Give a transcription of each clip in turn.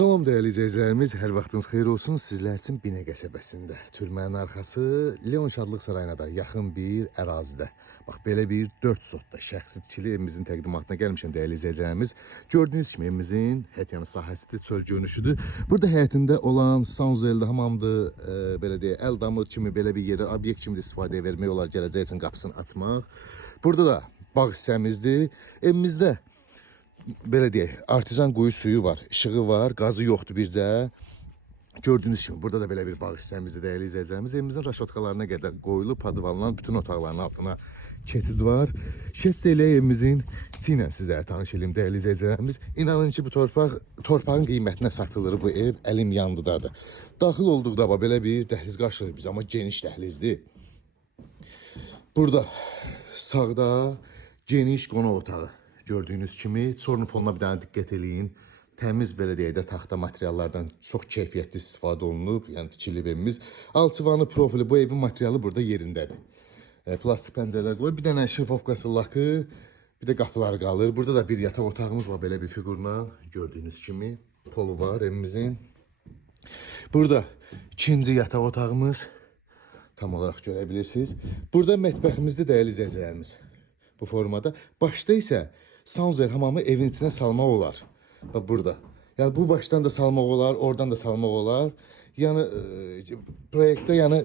Salam değerli izləyicilərimiz, hər vaxtınız xeyir olsun. Sizlər üçün Binə qəsəbəsində, türmənin arxası Leon Şadlıq Sarayına da yaxın bir ərazidə. Bax, belə bir 4 sotda şəxsi tikili evimizin təqdimatına gəlmişəm değerli izləyicilərimiz. Gördüyünüz kimi evimizin həyətyanı sahəsidir, çöl görünüşüdür. Burada həyətində olan sanuzelde hamamdır, belə deyək, əl damır kimi belə bir yerə, obyekt kimi istifadəyə vermək olar, gələcək üçün qapısını açmaq. Burada da bağ hissəmizdir. Evimizdə belə deyək, artizan quyu suyu var, işığı var, qazı yoxdur bircə. Gördüyünüz kimi burada da belə bir bağ hissəmizdir değerli izləyicilərimiz. Evimizin raşotkalarına qədər qoyulub, padvanlan bütün otaqların altına keçid var. Şəst elə evimizin ilə sizlərə tanış edeyim değerli izləyicilərimiz. İnanın ki bu torpağın qiymətinə satılır bu ev, əlim yandıdadır. Daxil olduqda belə bir dəhliz qarşılayır biz, amma geniş dəhlizdir. Burada sağda geniş qonaq otağı. Gördüyünüz kimi sornuponuna bir dənə diqqət eləyin. Təmiz belə deyək də taxta materiallardan çox keyfiyyətli istifadə olunub. Yəni tikili evimiz. Alçıvanı profili bu evin materialı burada yerindədir. Plastik pəncərələr qoyulub. Bir dənə şifofkası lakı, bir də qapıları qalır. Burada da bir yataq otağımız var belə bir figurla. Gördüyünüz kimi polu var evimizin. Burada ikinci yataq otağımız tam olarak görə bilirsiniz. Burada mətbəximizdə dəyərli izləyicilərimiz. Bu formada. Başta isə sanuzel hamamı evin içine salmaq olar. Bak burada. Yani bu baştan da salmaq olar, oradan da salmaq olar. Yani proyektdə yani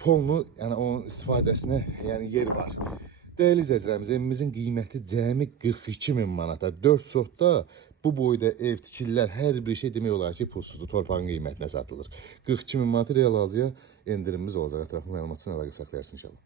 polunu, yani onun istifadəsinə yani yer var. Değerli izləyicilərimiz, evimizin qiyməti cəmi 42.000 manata. 4 sotda bu boyda ev tikililər, hər bir şey demək olar ki, pulsuzdur, torpağın qiymətinə satılır. 42.000 manatı real alıcıya endirimimiz olacaq. Ətraflı məlumat üçün əlaqə saxlayarsın inşallah.